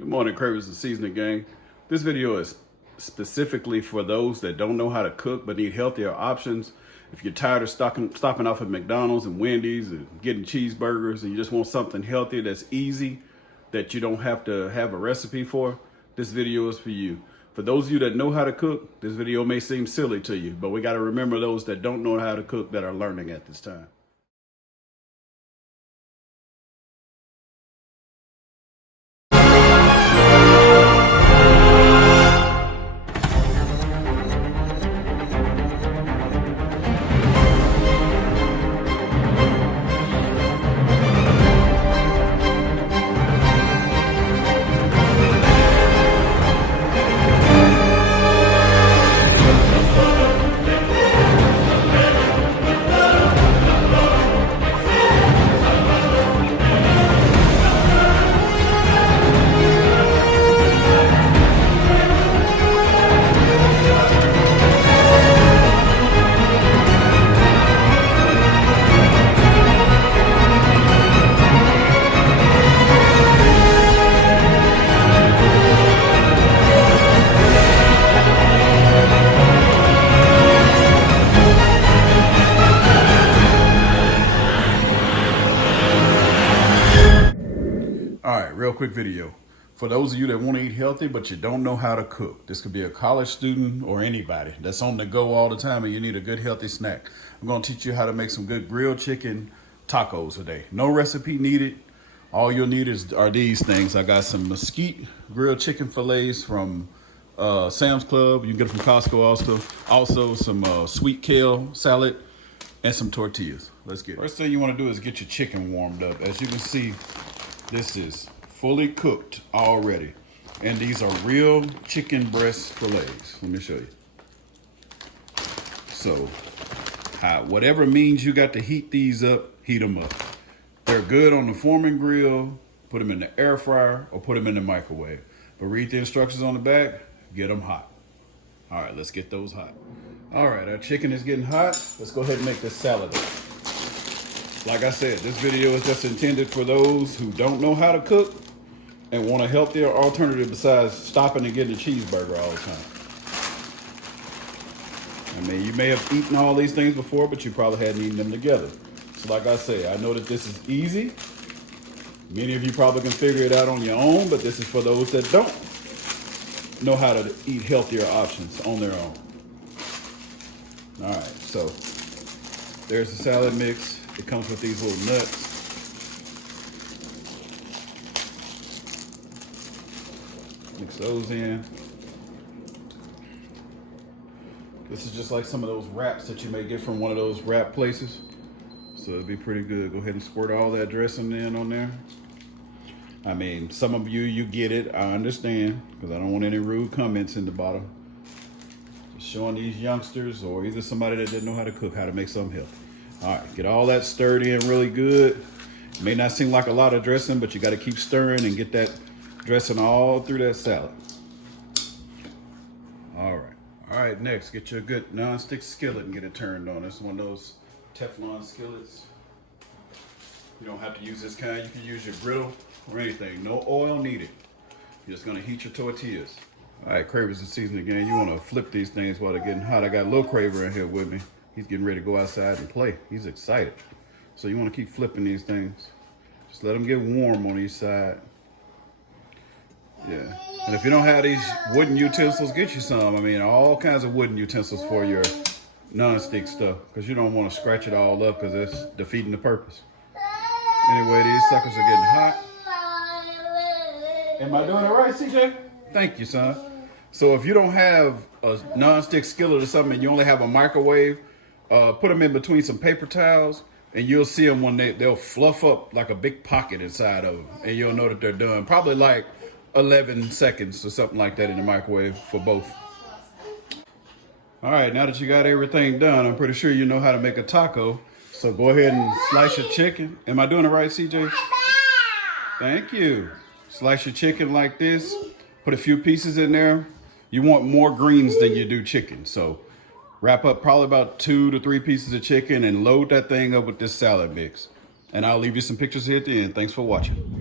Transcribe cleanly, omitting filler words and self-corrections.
Good morning, Cravers and Seasoning Gang. This video is specifically for those that don't know how to cook but need healthier options. If you're tired of stopping off at McDonald's and Wendy's and getting cheeseburgers and you just want something healthy that's easy, that you don't have to have a recipe for, this video is for you. For those of you that know how to cook, this video may seem silly to you, but we got to remember those that don't know how to cook that are learning at this time. All right, real quick video. For those of you that want to eat healthy, but you don't know how to cook, this could be a college student or anybody that's on the go all the time and you need a good healthy snack. I'm going to teach you how to make some good grilled chicken tacos today. No recipe needed. All you'll need are these things. I got some mesquite grilled chicken fillets from Sam's Club. You can get it from Costco also some sweet kale salad and some tortillas. Let's get it. First thing you want to do is get your chicken warmed up. As you can see, this is fully cooked already. And these are real chicken breast fillets. Let me show you. So, whatever means you got to heat these up, heat them up. They're good on the Foreman grill, put them in the air fryer, or put them in the microwave. But read the instructions on the back, get them hot. All right, let's get those hot. All right, our chicken is getting hot. Let's go ahead and make this salad up. Like I said, this video is just intended for those who don't know how to cook and want a healthier alternative besides stopping and getting a cheeseburger all the time. I mean, you may have eaten all these things before, but you probably hadn't eaten them together. So like I say, I know that this is easy. Many of you probably can figure it out on your own, but this is for those that don't know how to eat healthier options on their own. All right, so there's the salad mix. It comes with these little nuts. Mix those in. This is just like some of those wraps that you may get from one of those wrap places. So it'd be pretty good. Go ahead and squirt all that dressing in on there. I mean, some of you get it. I understand, because I don't want any rude comments in the bottom. Just showing these youngsters or either somebody that didn't know how to cook how to make something healthy. All right, get all that stirred in really good. It may not seem like a lot of dressing, but you got to keep stirring and get that dressing all through that salad. All right, next, get you a good non-stick skillet and get it turned on. It's one of those Teflon skillets. You don't have to use this kind. You can use your griddle or anything. No oil needed. You're just gonna heat your tortillas. All right, Cravers and Seasoning again. You wanna flip these things while they're getting hot. I got Lil Craver in here with me. He's getting ready to go outside and play. He's excited. So you want to keep flipping these things. Just let them get warm on each side. Yeah. And if you don't have these wooden utensils, get you some. I mean, all kinds of wooden utensils for your non-stick stuff, because you don't want to scratch it all up because it's defeating the purpose. Anyway, these suckers are getting hot. Am I doing it right, CJ? Thank you, son. So if you don't have a non-stick skillet or something and you only have a microwave, put them in between some paper towels and you'll see them when they'll fluff up like a big pocket inside of them, and you'll know that they're done. Probably like 11 seconds or something like that in the microwave for both. All right, now that you got everything done, I'm pretty sure you know how to make a taco. So go ahead and slice your chicken. Am I doing it right, CJ? Thank you. Slice your chicken like this. Put a few pieces in there. You want more greens than you do chicken, so wrap up probably about 2 to 3 pieces of chicken and load that thing up with this salad mix. And I'll leave you some pictures here at the end. Thanks for watching.